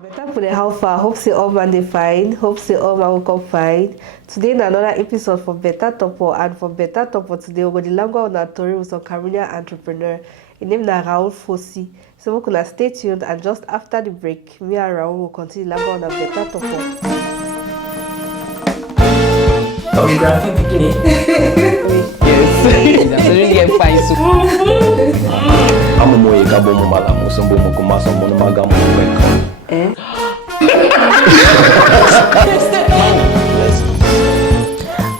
Better put it how far. Hope say all man they fine. Hope say all man will come fine. Today in another episode for Beta Torpoh, and for Beta Torpoh today we go the language on our story with some Cameroonian entrepreneur. His name is Raoul Fossi. So we gonna stay tuned, and just after the break, me and Raoul will continue language on our Beta Torpoh. Graphic bikini. Yes. That's really get fine soup. I'm a moye gabo mo mala mo sombo mo kuma sombo no maga mo kweka. Eh?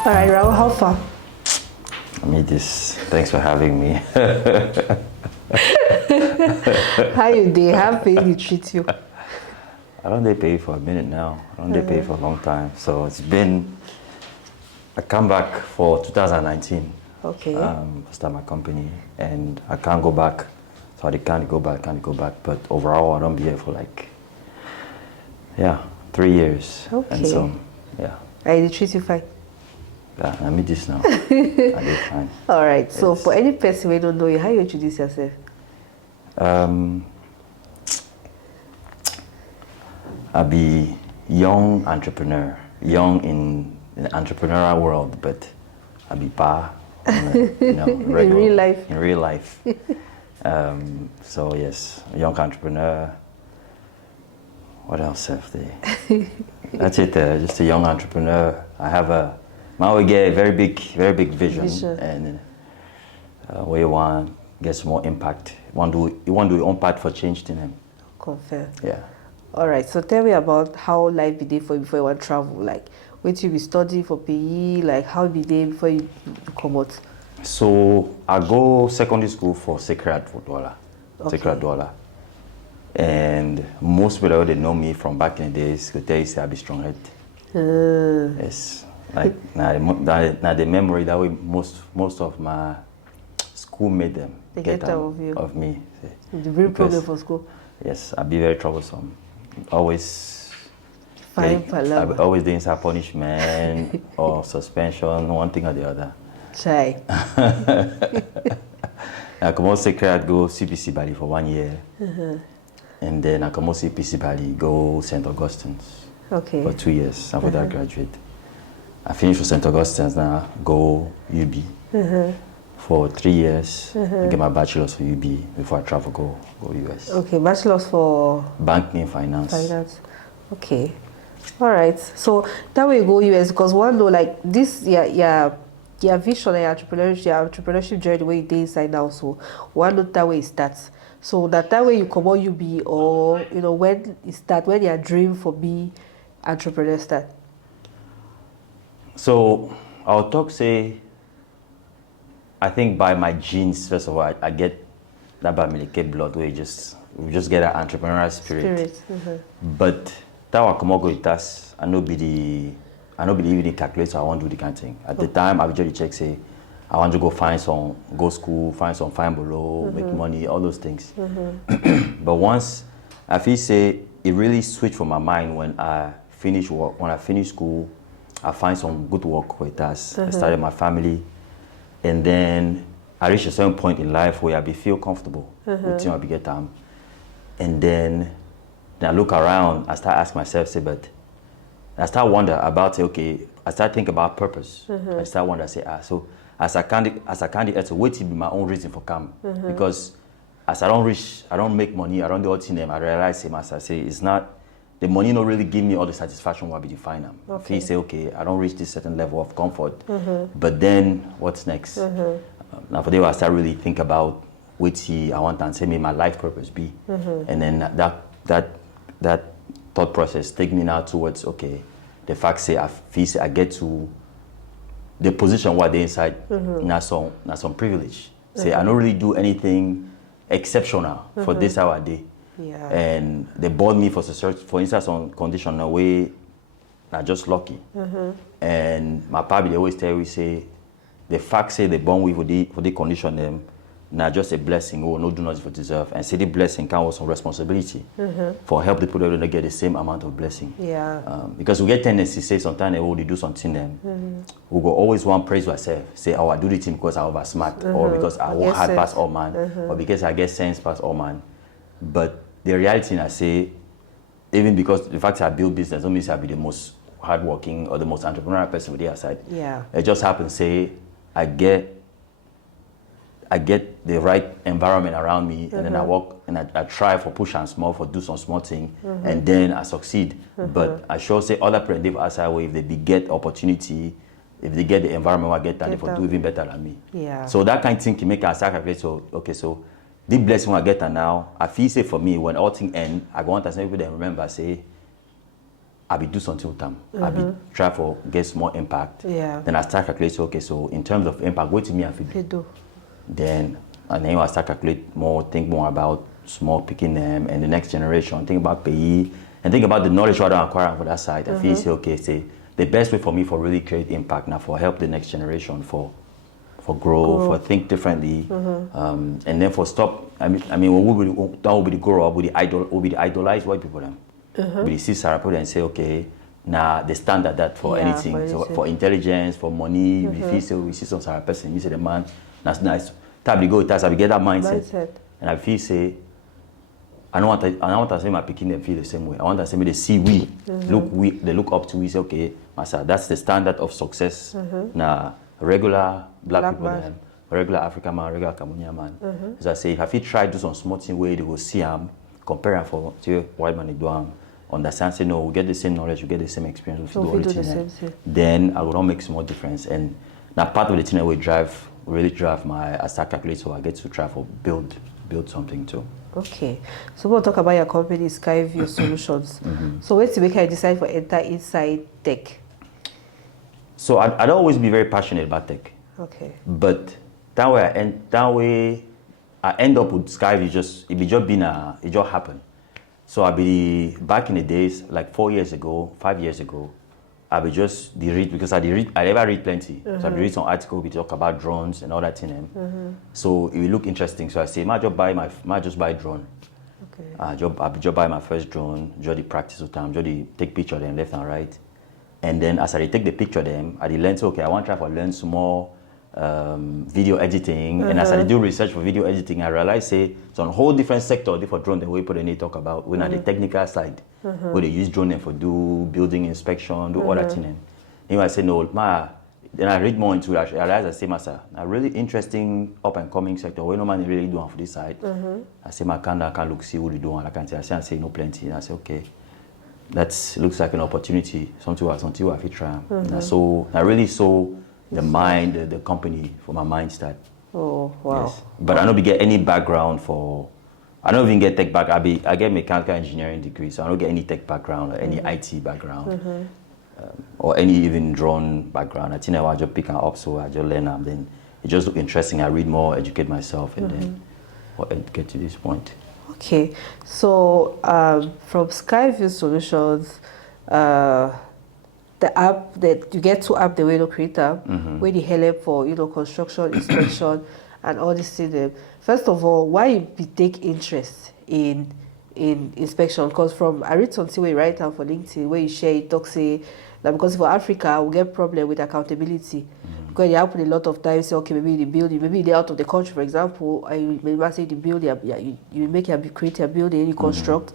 Alright, Raoul, how far? I made this. Thanks for having me. How you dey? How pain treat you? I don't they pay for a minute now. I don't they pay for a long time. So it's been. I come back for 2019. Okay. Start my company, and I can't go back. So I can't go back. But overall, I don't be here for like, 3 years. Okay. And so, yeah. I treat you fine. Yeah, I meet this now. I did fine. All right. So Yes. for any person who don't know you, how you introduce yourself? I be young entrepreneur, young in the entrepreneurial world, but I be pa, regular, In real life. In real life. So yes, a young entrepreneur. What else have they? That's it. Just a young entrepreneur. I have we get a very big vision. And where you want get some more impact. You want to do your own part for change to them. Confirm. Yeah. All right. So tell me about how life be there for you before you want to travel. Like, what you be studying for PE? Like, how be there before you come out? So I go secondary school for Sacred Douala. Okay. Sacred Douala. And most people that know me from back in the days could tell you say I be strong head. Yes. Like now the memory that way most of my schoolmates them They get out of you. Of me. The real problem for school. Yes, I be very troublesome. Always Fine I palaver. always doing some punishment or suspension, one thing or the other. Shy. I come out Sacred, go CPC Bali for 1 year. And then I come out CPC Bali, go St. Augustine's Okay. for 2 years. After that, graduate. I finished with St. Augustine's now, go UB for 3 years. I get my bachelor's for UB before I travel, go US. Okay. Bachelor's for Banking, finance. finance. Okay. All right. So that way you go US because one know like this your vision and your entrepreneurship journey where you dey inside now. So one know that way it starts. So that way you come out UB or when it start when your dream for be entrepreneur start. So I'll talk say I think by my genes, first of all, I get that by Milike blood where we just get an entrepreneurial spirit. But that will come out with us. I know be even calculate so I want to do the kind of thing. At the time I would just check say I want to go school, find some fine below, make money, all those things. But once I feel say it really switched from my mind when I finished work, when I finished school, I find some good work with us. I started my family, and then I reached a certain point in life where I feel comfortable with I get time. And then I look around, I start asking myself, say, but I start wonder about say, okay, I start think about purpose. I start wonder, say, so as a candidate, so what will be my own reason for come? Because as I don't make money, I don't do all them, I realize as I say, it's not the money not really give me all the satisfaction what be define them. If you say, okay, I don't reach this certain level of comfort, but then what's next? Now for them, I start really think about which I want and say me my life purpose be, and then that thought process take me now towards okay, the fact say I feel say I get to the position where they inside not some privilege. Say I don't really do anything exceptional for this hour day. Yeah. And they bought me for instance on condition away, not just lucky. And my papa they always tell me say the fact say they born with for the condition them not just a blessing or no do not for deserve, and say the blessing can also responsibility for help the people that don't get the same amount of blessing. Yeah. Because we get tendency to say sometimes they do something them we go always want praise ourselves, say I do the thing because I over smart or because I work hard past all man or because I get sense past all man. But the reality I say even because the fact that I build business don't mean I'll be the most hardworking or the most entrepreneurial person with the outside. Yeah. It just happens, say, I get the right environment around me, and then I work and I try for push and small, for do some small thing, and then I succeed. But I sure say other parents live outside where if they get opportunity, if they get the environment where I get, and they for do even better than me. Yeah. So that kind of thing can make us calculate. So okay, so the blessing I get now, I feel say for me when all things end, I go on to people that remember say, I be do something with them. I be try for get small impact. Yeah. Then I start calculate. Okay, so in terms of impact, what to me I feel do. Then I start calculate more, think more about small picking them and the next generation. Think about pay and think about the knowledge I don't acquire for that side. I feel say okay, say the best way for me for really create impact now for help the next generation for grow, for think differently, and then for stop. I mean, when that will be the grow up, will be the idolize white people them. We see Sarah put and say okay. Nah, the standard that for anything. So for intelligence, for money, we see some Sarah person, you say the man, that's nice. Tably go with us, I get that mindset. And I feel say, I don't want to say my picking them feel the same way. I want to say they see they look up to we say, okay, Masa, that's the standard of success. Now regular black people them, regular African man, regular Cameroonian man. As I say, if I try to do some small thing where they will see them, compare them for white man they do them. Understand, say no, we get the same knowledge, we get the same experience, we do the same thing. Then I will not make small difference. And now part of the thing that we really drive my start calculate, so I get to try for build something too. Okay, so we'll talk about your company, Skyview Solutions. So what's the make I decide for enter inside tech? So I'd always be very passionate about tech. Okay. But that way I end up with Skyview it just happened. So I be back in the days, like 5 years ago, I be just read because I never read plenty. So I read some article we talk about drones and all that thing. So it will look interesting. So I say, might just buy drone. Okay. I just buy my first drone, just the practice with them, just the take picture of them left and right. And then as I take the picture of them, I learn okay, I want to try to learn some more video editing, and as I do research for video editing, I realize say it's on a whole different sector, different drone than we put any talk about. We're not the technical side, where they use drone for do building inspection, do all that thing. Anyway, I say no, then I read more into it. I realize I say, Masa, a really interesting up and coming sector. Where no man really doing for this side. I say, I can look see what they do, and I say no plenty. And I say okay, that looks like an opportunity. Something I feel try. So I really saw the mind, the company for my mind start. Oh wow! Yes. But I don't get any background for. I don't even get tech background. I get mechanical engineering degree, so I don't get any tech background or any IT background, or any even drone background. I think I just pick up, so I just learn them. Then it just look interesting. I read more, educate myself, and then get to this point. Okay, so from Skyview Solutions. The app that you get 2 apps the way to create them, where they help for construction, inspection, and all this thing. First of all, why you take interest in inspection? Because I read something where you write down for LinkedIn where you share it, talk say that because for Africa we get problem with accountability. Because they happen a lot of times say okay maybe the building, maybe they're out of the country for example, and you say the building, you create a building, you construct.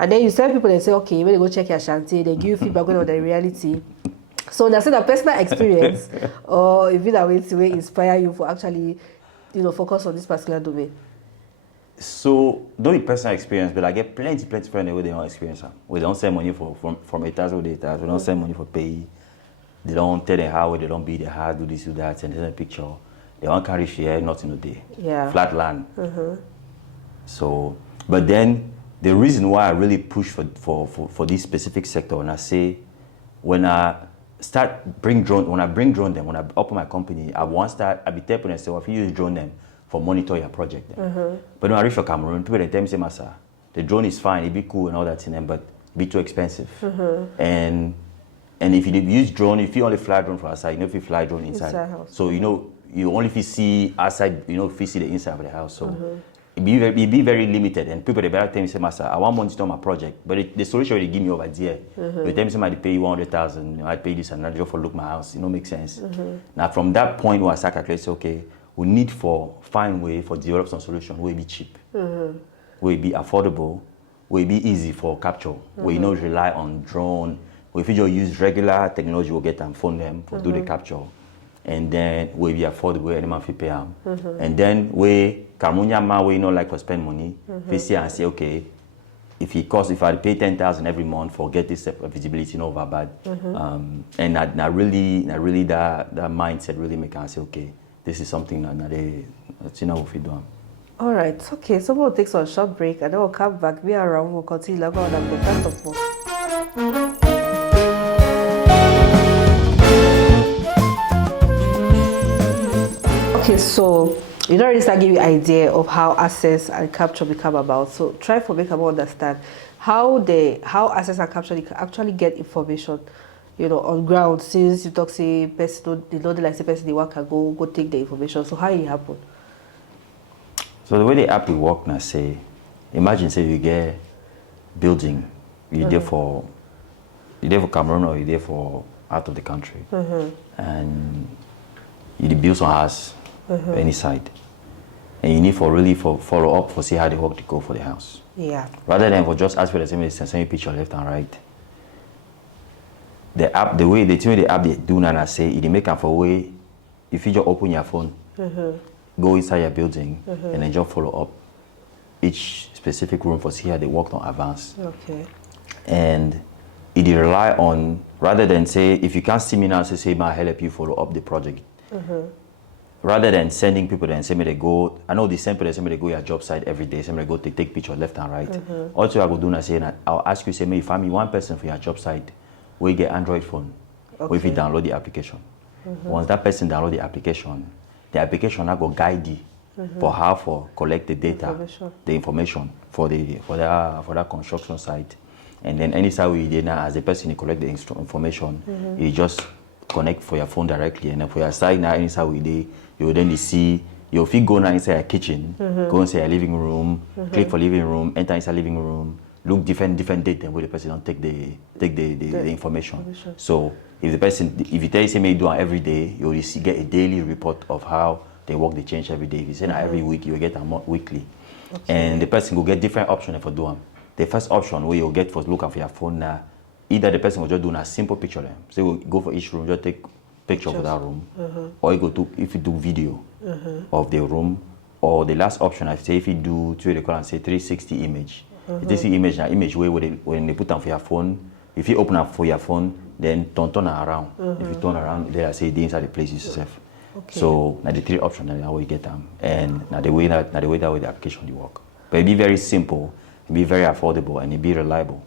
And then you send people and say, okay, when you go check your shanty, they give you feedback on the reality. So that's a personal experience, or if that way to inspire you for actually, focus on this particular domain. So don't be personal experience, but I get plenty friends where they don't experience them. We don't send money from etas or data. We don't send money for pay. They don't tell them how they don't be the how do this do that, and there's a picture. They won't carry share, nothing a day. Yeah. Flat land. So, but then. The reason why I really push for this specific sector, and I say, when I bring drone them, when I open my company, I be tapping and say, well, if you use drone them for monitor your project. But when I reach for Cameroon, people they tell me say, Masa, the drone is fine, it be cool and all that thing, but it be too expensive. And if you use drone, if you only fly drone from outside, if you fly drone inside house. So you only if you see outside, if you see the inside of the house. So. It be very limited, and people they better tell me say, Master, I want money to my project, but the solution they give me over there. They tell me somebody pay you 100,000, I pay this and that just for look my house. It don't make sense. Now from that point where I start calculating, say, okay, we need for find way for develop some solution where it be cheap, where it be affordable, will be easy for capture. We you know rely on drone. If you just use regular technology, we'll get and phone them for do the capture. And then we be affordable, any man fi pay them. And then we Cameroonian man we not like for spend money. We see and say, okay, if I pay 10,000 every month for get this visibility, no over bad. And that really that mindset really make us say, okay, this is something that that's what we do. All right, okay, so we'll take some short break and then we'll come back. We are around, we'll continue on the Beta Torpoh. Okay, so you already start giving you an idea of how access and capture become about. So try for make them understand how access and capture can actually get information, on ground. Since you talk say person they don't like say person they work and go take the information. So how it happen? So the way the app will work now, say, imagine say you get building, you're there for Cameroon or you're there for out of the country, and you build some house. Any side, and you need for follow up for see how the work to go for the house. Yeah. Rather than for just ask for the same picture left and right. The app, the way the app they do now, I say it make up for way. If you just open your phone, go inside your building, and then just follow up each specific room for see how they work on advance. Okay. And it rely on rather than say if you can't see me now, say my help you follow up the project. Rather than sending people there and say me they go, I know the same people they say me they go your job site every day, say me they go take picture left and right. Also I go do now say I'll ask you say me if I'm one person for your job site, we get Android phone, or if you download the application. Once that person download the application now go guide you for how for collect the data, the information for that construction site. And then any side we did now as the person you collect the information, you just connect for your phone directly, and then for your side now any side we did. You will then see your feet go now inside a kitchen, go inside a living room, click for living room, enter inside living room, look different data where the person don't take the information. So if you tell you say do it every day, you will get a daily report of how they work the change every day. If you say every week, you will get a weekly. Okay. And the person will get different options for doing. The first option where you'll get for looking for your phone now, either the person will just do a simple picture them. So we'll go for each room, just take picture of that room, or you go to if you do video of the room, or the last option I say if you do they call and say 360 image. If they see image now image where when they put on for your phone, if you open up for your phone, then turn around. If you turn around, they say the inside the place yourself. Okay. So now the three options now how you get them, and now the way that the application will work. But it be very simple, it be very affordable, and it be reliable.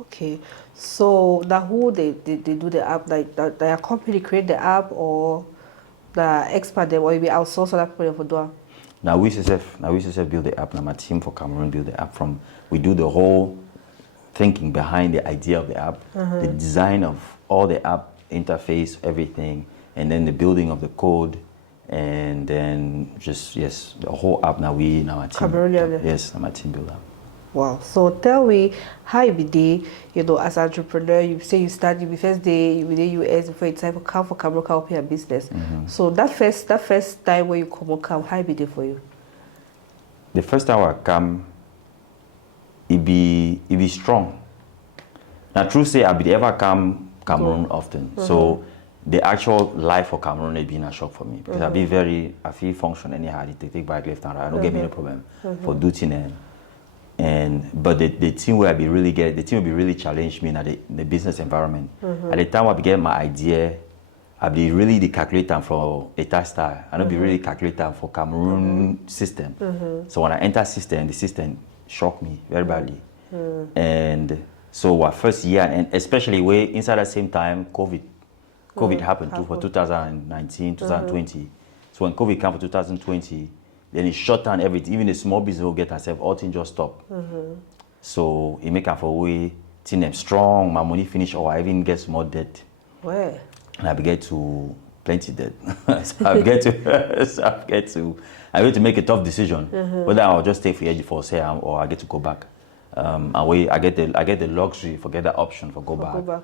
Okay, so now who they do the app, like the company create the app or the expert them, or maybe outsource that people for do? Now we build the app. Now my team for Cameroon build the app we do the whole thinking behind the idea of the app, the design of all the app interface, everything, and then the building of the code, and then just the whole app. Now my team. Cameroonian. Yes, now my team build that. Wow. So tell me how you be there, as an entrepreneur, you say you started the first day with the US before you time to come for Cameroon, come open your business. So that first time when you come, how you be there for you? The first time I come, it be strong. Now true say I be ever come Cameroon often. So the actual life for Cameroon has been a shock for me because I feel function anyhow, they take back left and right. I don't get me no problem for doing but the team will be really challenged me in the business environment. At the time I began my idea, I be really the calculator for a task style. I don't be really calculator for Cameroon system. So when I enter the system shocked me very badly. And so our first year, and especially inside the same time, COVID happened too for 2019, 2020. So when COVID came for 2020, then it shut down everything. Even the small business will get herself, all things just stop. So it make up for way, think them strong, my money finish, or I even get more debt. Where? And I began to plenty debt. So I began to make a tough decision whether I'll just stay for say or I get to go back. I get the luxury for get that option for go back.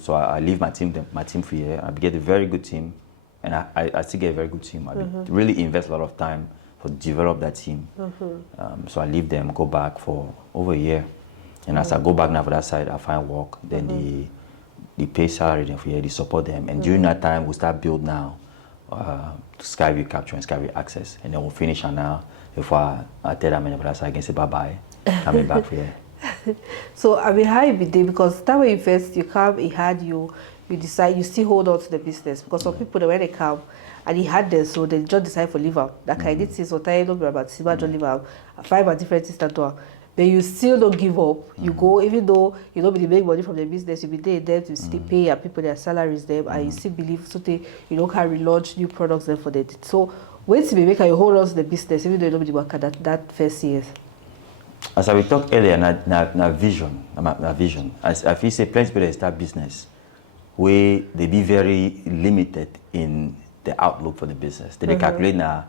So I leave my team for here. I get a very good team. And I still get a very good team. I really invest a lot of time develop that team. So I leave them, go back for over a year. And as I go back now for that side, I find work. Then the pay salary them for year, they support them. And during that time, we start build now Skyview capture and Skyview access. And then we'll finish and now before I tell them for that side, I can say bye-bye. Coming back for here. So I mean, how it be there? Because that way first you come, he had you decide, you still hold on to the business. Because some people, when they come, and he had them, so they just decide for leave out. Like I did say, so time don't be about Siba, just leave out. 5 different things that do. But you still don't give up. You go, even though you don't really make money from the business, you be there to still pay your people their salaries them, and you still believe so they can relaunch new products there for them. So wait till we make you hold on to the business, even though you don't really work at that first year. As I talked earlier, na vision. As I feel say plenty people start business where they be very limited in the outlook for the business. They calculate now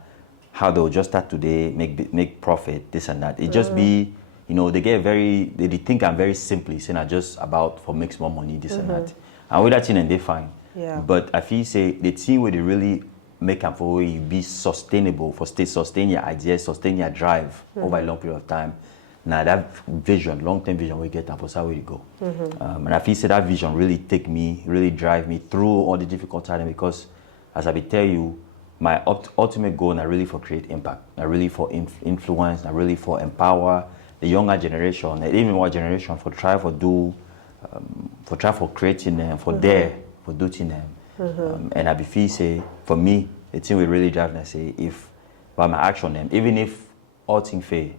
how they'll just start today, make profit, this and that. It just be, they get they think I'm very simply saying I just about for make more money, this and that. And with that thing and they fine. Yeah. But I feel say the thing where they really make them for you be sustainable, sustain your ideas, sustain your drive over a long period of time. Now that vision, long-term vision, we get and for how we go. And I feel say that vision really really drive me through all the difficult times, because as I will tell you, my ultimate goal is really for create impact, not really for influence, not really for empower the younger generation, and even more generation for try for creating them, for doing them. And I feel say for me, the thing will really drive me. Say if by my action them, even if all things fail.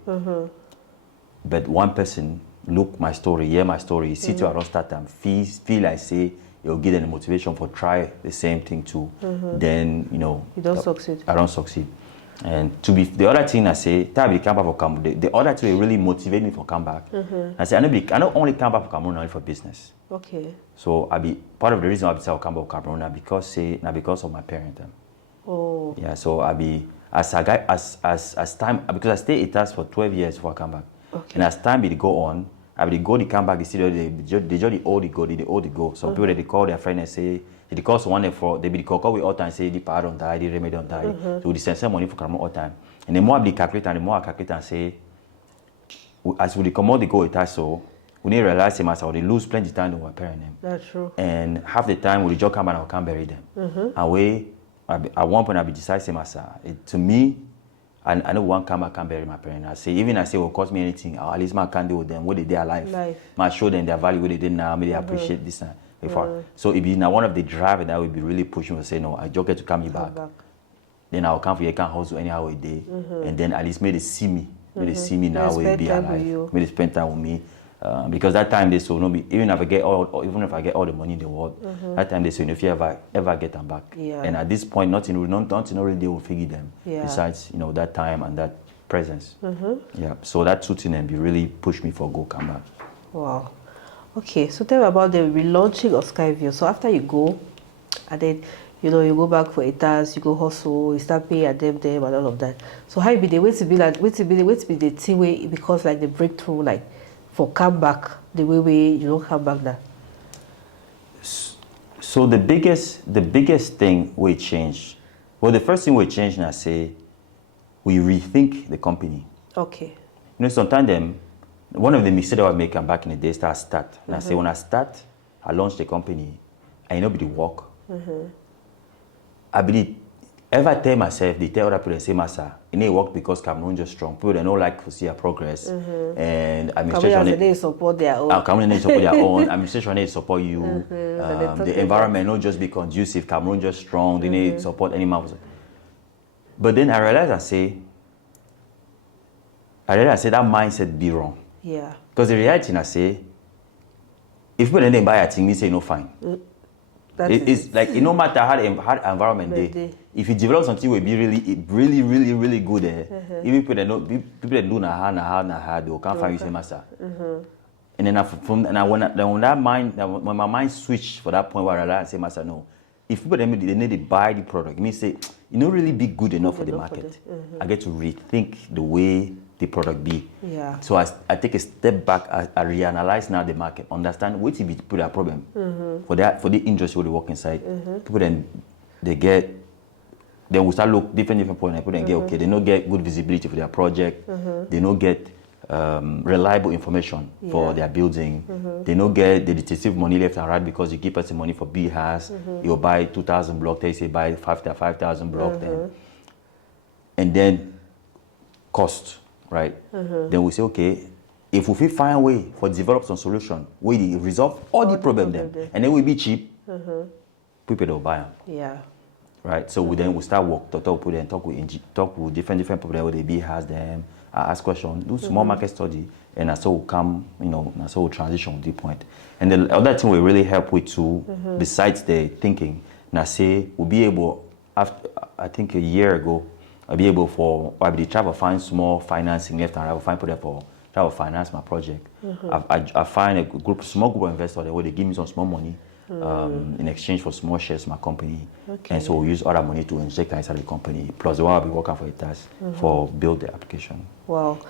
But one person look my story, hear my story, see to around start time, feel like say you'll give them the motivation for try the same thing too. Then you don't succeed. I don't succeed. And to be the other thing I say, that be come back for Cameroon. The other thing really motivate me for come back. I say I don't only come back for Cameroon only for business. Okay. So I be part of the reason why I say I come back for Cameroon now because of my parents. Oh. Yeah. So I be as time, because I stay at us for 12 years before I come back. Okay. And as time will go on, I will go, they come back, they see they just the old go. Some people they call their friend and say, they call someone for, they be call we all time say the power don't die, the remedy don't die. So we send some money for Cameroon all time. And the more I calculate and the more I calculate and say, as we come out, they go with us, so we need to realize them as they lose plenty of time to our parent them. That's true. And half the time we just come and I can't bury them. And at one point I be decisive as to me, and I know one come I can't bury my parents. I say will cost me anything, or at least I can't do with them what they did alive. I show them their value what they did now, maybe they appreciate this and before. So it be now one of the drivers that will be really pushing to say no, I just get to come you back. Then I'll come for you, can hustle anyhow a day. And then at least may they see me. May they see me now will be alive. May they spend time with me. Because that time they say no be even if I get all the money in the world, that time they say if you ever get them back. Yeah. And at this point nothing really they will figure them. Yeah. Besides, that time and that presence. Yeah. So that two things and be really pushed me for come back. Wow. Okay, so tell me about the relaunching of Skyview. So after you go and then you go back for a task, you go hustle, you start paying at them and all of that. So how it be the way to be the thing way it becomes like the breakthrough like for come back the way you don't come back now? So the biggest thing we change. Well, the first thing we change now say we rethink the company. Okay. Sometimes one of the mistakes I make back in the day start. And I say when I start, I launch the company, I know be the work. I believe ever tell myself, they tell other people, they say, Master, it ain't work because Cameroon just strong. People they don't like to see a progress. And administration they support their own. Cameroon they support their own. Administration they support you. The environment not just be conducive. Cameroon just strong. They need support any man. But then I realized I say that mindset be wrong. Yeah. Because the reality I say, if people didn't buy a thing, me say no fine. It's like it no matter how the environment they. If you develop something will be really good there. Even people that do na hard, they can't find you say master. And then when my mind switched for that point where I realized say master no. If people they need to buy the product, it means say it not really be good enough for the market. I get to rethink the way the product be. Yeah. So I take a step back, I reanalyze now the market, understand what if it put a problem for the industry where they work inside. People then they get then we start look different point and put and get okay. They don't get good visibility for their project. They don't get reliable information for their building. They don't get the detective money left and right because you give us the money for B house. You buy 2,000 block, they say buy 5,000 block then. And then cost, right? Then we say, okay, if we find a way for develop some solution, we resolve all the problem then, and then we be cheap, people will buy them. Yeah. Right. So we start work to talk with them, talk with different people where they be has them, ask questions, do small market study, and that's how we come, that's how we transition to the point. And the other thing we really help with too, besides the thinking, now say we'll be able after I think a year ago. I'll be able I'll be try to find small financing left and right. I will find people for try to finance my project. I find a small group of investors there where they give me some small money in exchange for small shares in my company. And so we use other money to inject inside the company. Plus the one I'll be working for a task for build the application. Wow,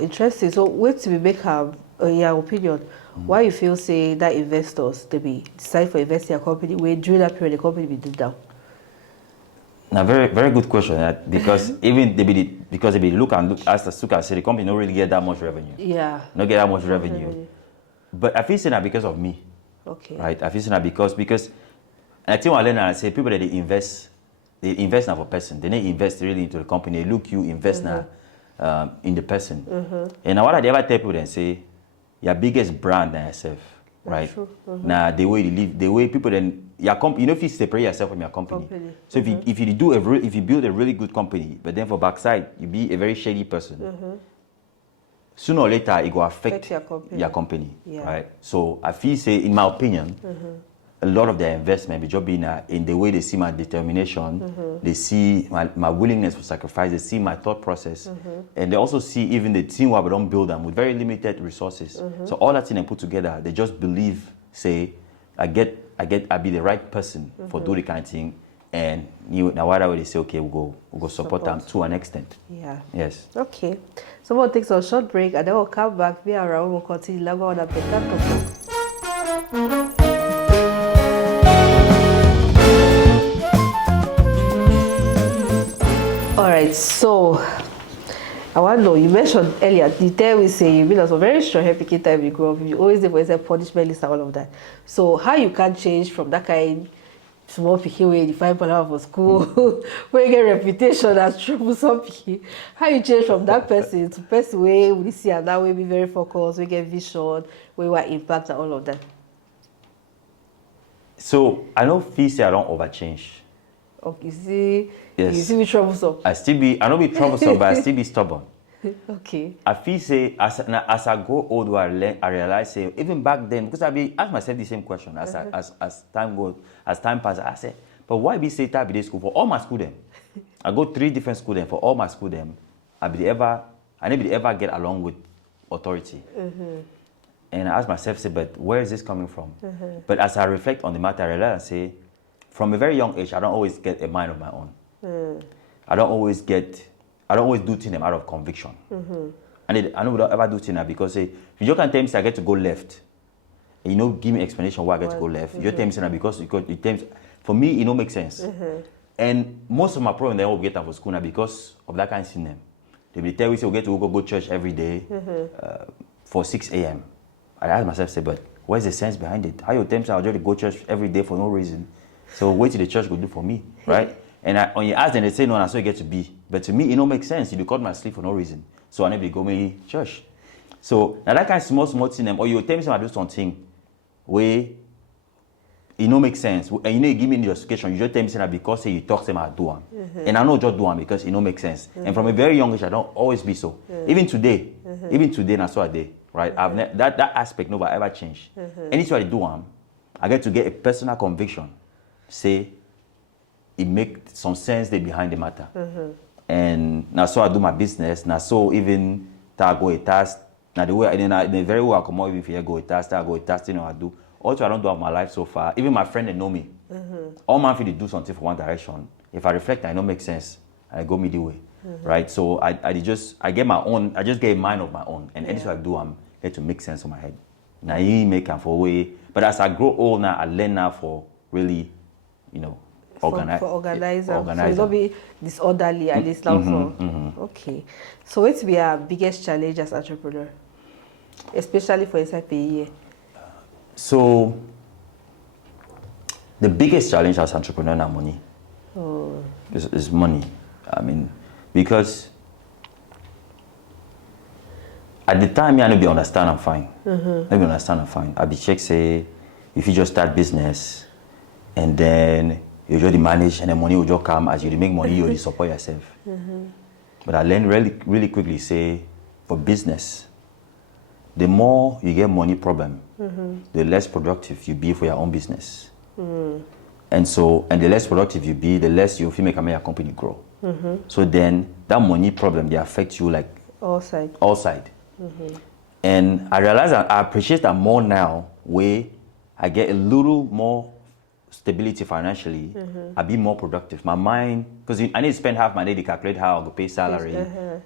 interesting. So wait till we make your opinion. Why you feel say that investors they be decide for investing in a company where during that period the company be did down? Now, very, very good question. Because even because they look as the say the company don't really get that much revenue. Yeah. Not get that much revenue. But I feel saying that because of me. Okay. Right. I feel saying that because I think I learn and I say people that they invest now for person. They don't invest really into the company. They look you invest now in the person. And now what I ever tell people then say your biggest brand than yourself. Right. Now the way you live, the way people then your company, if you separate yourself from your company. So if you build a really good company, but then for backside you be a very shady person, sooner or later it will affect your company. Right. So I feel say in my opinion, a lot of their investment be just being in the way they see my determination, they see my willingness to sacrifice, they see my thought process, and they also see even the team where we don't build them with very limited resources. So all that thing they put together, they just believe, say, I be the right person for do the kind of thing, and now why way they say okay we'll go support them to an extent. Yeah. Yes. Okay. So we'll take some short break and then we'll come back. Me and Raoul will continue longer on a Beta Torpoh. Alright, so I want to know, you mentioned earlier, the time we say you've been on some very strong happy time you grow up, you always there was a punishment list and all of that. So how you can change from that kind small picky way you find out for school, where you get reputation as troublesome picky, how you change from that person to person where we see and that way be very focused, we get vision, we want impact and all of that? So I don't feel say I don't overchange. Okay, see, yes. You see me troublesome. I don't be troublesome, but I still be stubborn. Okay. I feel say as I go older, I realize say even back then because I be ask myself the same question as time passes. I say, but why be say that be the school for all my school them? I go 3 different school them for all my school them. I never ever get along with authority. And I ask myself, say, but where is this coming from? But as I reflect on the matter, I realize and say, from a very young age, I don't always get a mind of my own. I don't always do things out of conviction. And I don't ever do things because say, if you can tell me I get to go left, and give me explanation why I get to go left. You tell me because it tells for me it don't make sense. And most of my problem they all get out for school now because of that kind of thing. They will tell me say we get to go church every day for 6 a.m. I ask myself, say, but where's the sense behind it? How you tell me I'll just go church every day for no reason? So what did the church go do for me, right? And when you ask them, they say no, that's how you get to be. But to me, it don't make sense. You cut my sleep for no reason. So I never go to church. So now that kind of small thing, or you tell me I do something where it don't make sense. And you give me the justification. You just tell me that because say you talk to them, I do them. And I know just do them because it don't make sense. And from a very young age, I don't always be so. Even today, that's what I did. Right? That aspect never ever changed. Anything I do them, I get to get a personal conviction. Say it make some sense there behind the matter. And now so I do my business. Now so even I go a task. Now the way the very well I come out even if you go a task, I do. Also I don't do have my life so far. Even my friend they know me. All man feel they do something for one direction. If I reflect, I know make sense. I go midway. Right? So I get my own. I just get a mind of my own. And anything I do, I'm get to make sense in my head. Now you make them for way. But as I grow old now, I learn now for really, for organizer. So it don't be disorderly at least now. Okay. So what's be our biggest challenge as entrepreneur, especially for inside PE? So the biggest challenge as entrepreneur is money. Is money. I mean, because at the time, I be understand I'm fine. Maybe understand I'm fine. I be check say if you just start business and then you just manage and the money will just come as you make money, you will support yourself. But I learned really quickly say for business, the more you get money problem, the less productive you be for your own business. And the less productive you be, the less you feel make your company grow. So then that money problem, they affect you like all side. And I realize I appreciate that more now, where I get a little more stability financially, I be more productive. My mind, because I need to spend half my day to calculate how I go pay salary,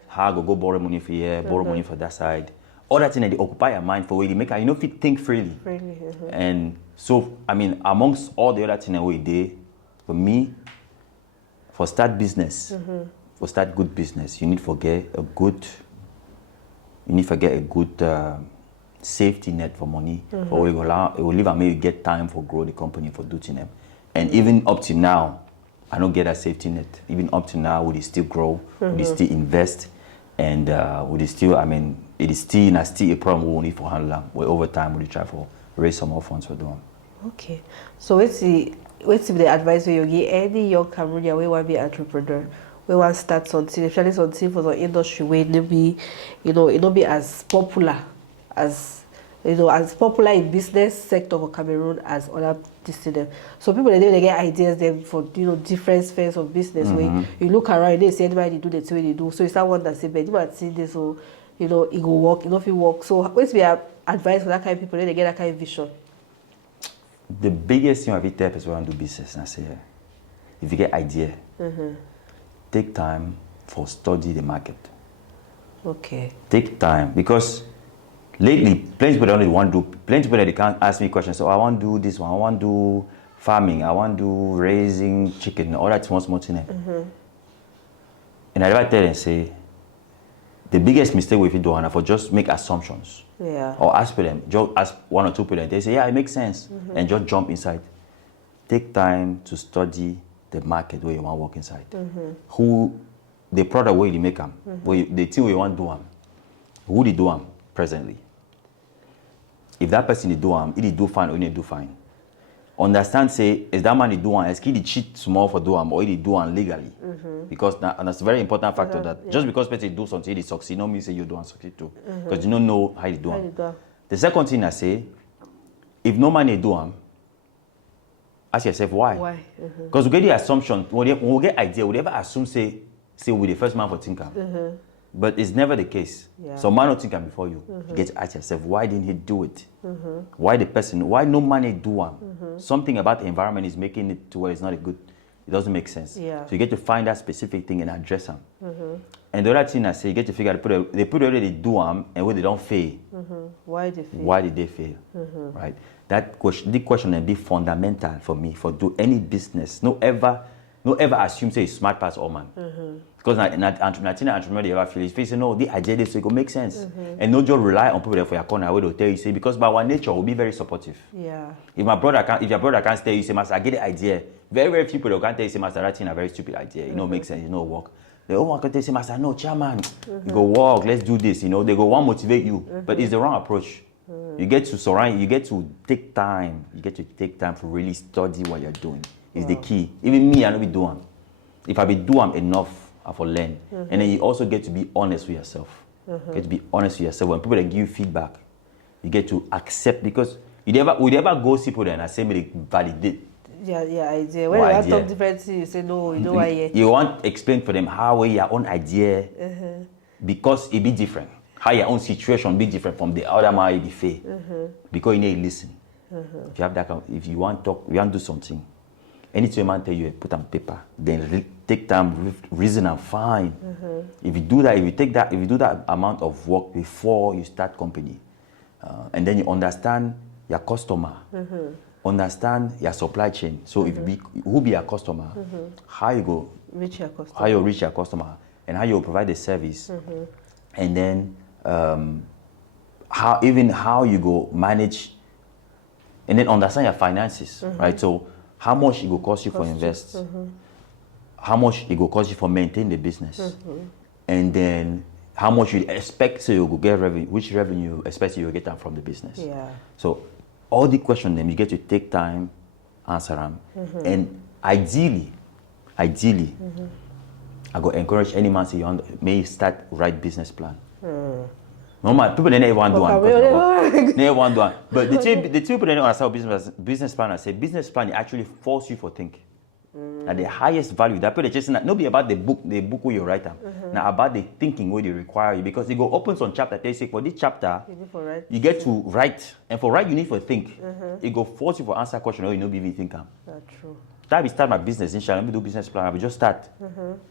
how I go borrow money for here, borrow money for that side. All that thing that they occupy your mind for where you make you know if you think freely. And so I mean amongst all the other things we did, for me, for start business, for start good business, you need to get a good safety net for money. For it will leave and make you get time for grow the company for doing them. And even up to now, I don't get a safety net. Even up to now, we still grow, we still invest, and we still, I mean, it is still a problem we need for handle. Where over time we try for raise some more funds for them. Okay, so what's the advice you give any young Cameroonian we want to be entrepreneur? We want to start something, especially something for the industry where it not be as popular as as popular in business sector of Cameroon as other disciplines. So people they get ideas then for different spheres of business where you look around, they see everybody do the way they do. So it's that one that say, but you might see this, so it go work, if it work. So what's your advice for that kind of people? They get that kind of vision. The biggest thing I will tell people want to do business, and I say, if you get idea, take time for study the market. Okay. Take time, because lately, plenty people only want to do. Plenty people they can't ask me questions. So I want to do this one. I want to do farming. I want to do raising chicken. All that small thing. And I never tell them say, the biggest mistake we do is for just make assumptions. Yeah. Or ask them, just ask one or two people. They say, yeah, it makes sense, and just jump inside. Take time to study the market where you want to work inside. Who the product where you make them, the thing where you want to do them, who they do them presently. If that person they do them, he do fine or he do fine. Understand say, is that man they do one, is he cheat small for do them or he do one legally? Because that's a very important factor that just because person do something they succeed, no mean say you do and succeed too. Because you don't know how they do them. The second thing I say, if no man they do them, ask yourself why. Why? Because we get the assumption, when we get idea, we never assume say we the first man for thinking. But it's never the case. Yeah. So man not thinking before you. You get to ask yourself, why didn't he do it? Why no man do one? Something about the environment is making it to where it's not a good, it doesn't make sense. Yeah. So you get to find that specific thing and address them. And the other thing I say, you get to figure out, they put already do them and when they don't fail. Why they fail? Why did they fail? Right? That question, the question will be fundamental for me for do any business. No ever assume say it's smart pass all man. Because entrepreneur they ever feel is facing no, the idea this so it will make sense. And not just rely on people there for your corner where they'll tell you say because by our nature will be very supportive. Yeah. If your brother can't tell you say master I get the idea, very few people can't tell you say master that thing a very stupid idea. You know make sense, you know work. They all want to tell you say master no chairman, you go work, let's do this, they go want to motivate you, but it's the wrong approach. You get to take time. You get to take time to really study what you're doing. It's the key. Even me, I don't be doing. If I be doing enough, I will learn. And then you also get to be honest with yourself. Get to be honest with yourself. When people that give you feedback, you get to accept because would you ever go see people and I say me they validate. Yeah, idea. When you want to talk different things, you say no, you know why yet. You want to explain for them how your own idea because it be different. How your own situation be different from the other man it be fair. Because you need to listen. If you have that if you want to talk, you want to do something. Anything man tell you, put on paper. Then take time, reason and find. If you do that, if you do that amount of work before you start company, and then you understand your customer, understand your supply chain. So if who be your customer, how you go Reach your customer. how you reach your customer, and how you provide the service, and then how you go manage, and then understand your finances, right? So how much it will cost you for invest, how much it will cost you for maintain the business, and then how much you expect so you will get revenue, which revenue you expect you will get from the business. Yeah. So all the questions them you get to take time, answer them, and ideally, I go encourage any man say you may start right business plan. Normal people they never want to do one. Never want to do one. But the two people they don't understand business plan. I say business plan actually force you for think. Now the highest value that people just not be about the book where you write them. Now about the thinking where they require you, because they go open some chapter. They say for this chapter you get to write, and for write you need to think. It go force you for answer question or you know be think. That's true. That we start my business, inshallah, let me do business plan. I will just start.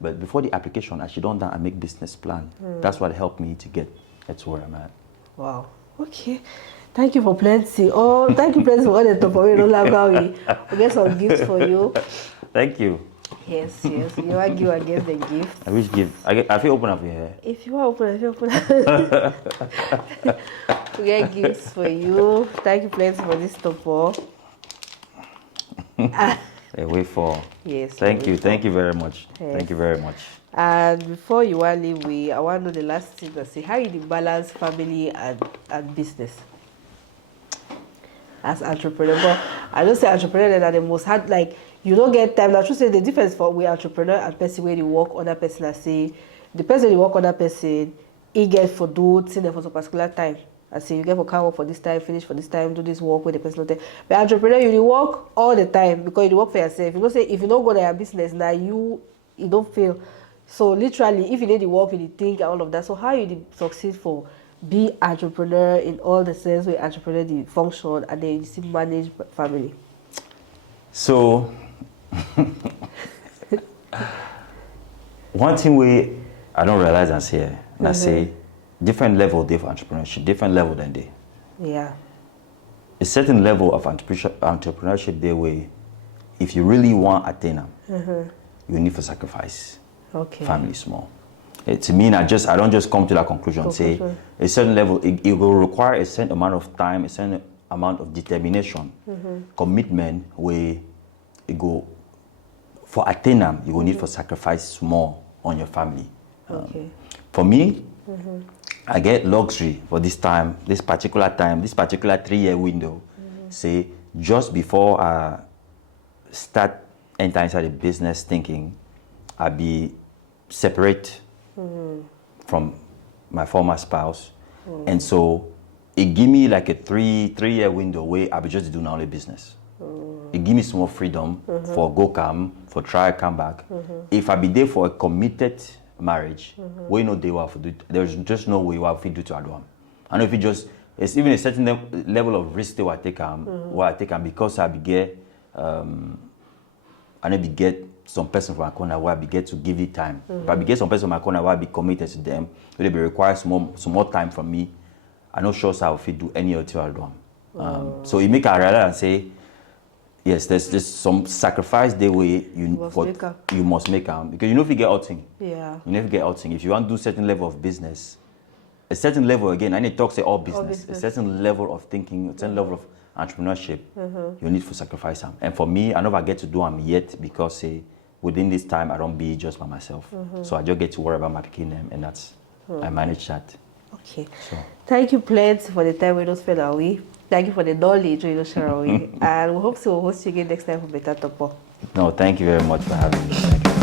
But before the application, I should don't down and make business plan. That's what helped me to get to where I'm at. Wow. Okay. Thank you for plenty. Oh, thank you plenty for all the top. We get some gifts for you. Thank you. Yes. You want to give against the gift. I wish give. I feel open up here. If you want to open. We get gifts for you. Thank you plenty for this Torpoh. Wait for. Yes. Thank you very much. Yes. Thank you very much. And before you want to leave, I want to know the last thing to say. How you balance family and business as entrepreneur? But I don't say entrepreneur that the most hard, like you don't get time. I should say the difference for we entrepreneur and person where you work other person. I say the person you work other person, he get for do things for some particular time. I say you get for can work for this time, finish for this time, do this work with the person not there. But entrepreneur, you work all the time because you work for yourself. You don't say if you don't go to your business now, you don't fail. So literally, if you need the work, you need think and all of that. So how you succeed for be entrepreneur in all the sense where entrepreneur the function and then you still manage family. So one thing I don't realize and say, and I say different level of entrepreneurship, different level than they. Yeah. A certain level of entrepreneurship there way, if you really want to attain them, you need to sacrifice. Okay. Family small. To me, I don't just come to that conclusion. Say a certain level, it will require a certain amount of time, a certain amount of determination, commitment. Where it go for attain them, you will need to sacrifice more on your family. Okay. For me, I get luxury for this particular 3-year window. Say just before I start entering inside the business thinking, I be separate from my former spouse, and so it give me like a three-year window where I be just doing only business. It give me some more freedom for go come, for try come back. If I be there for a committed marriage, we know they will do. There's just no way you will do to Adam. I know if you it's even a certain level of risk they will take because I be get I be get some person from my corner where I be get to give it time. If I be get some person from my corner where I be committed to them, they be require some more time from me. I'm not sure so I will do any other Adam. So you make a realize and say, yes, there's some sacrifice the way you must make them because you know if you get outing. Yeah. You never get outing. If you want to do certain level of business, a certain level again, I need to talk say all business, a certain level of thinking, a certain level of entrepreneurship, you need to sacrifice them. And for me, I never get to do them yet because within this time I don't be just by myself. So I just get to worry about my picking them, and that's I manage that. Okay. So thank you plenty for the time we don't spend away. Thank you for the knowledge we don't share away. And we hope to host you again next time for Beta Torpoh. No, thank you very much for having me. Thank you.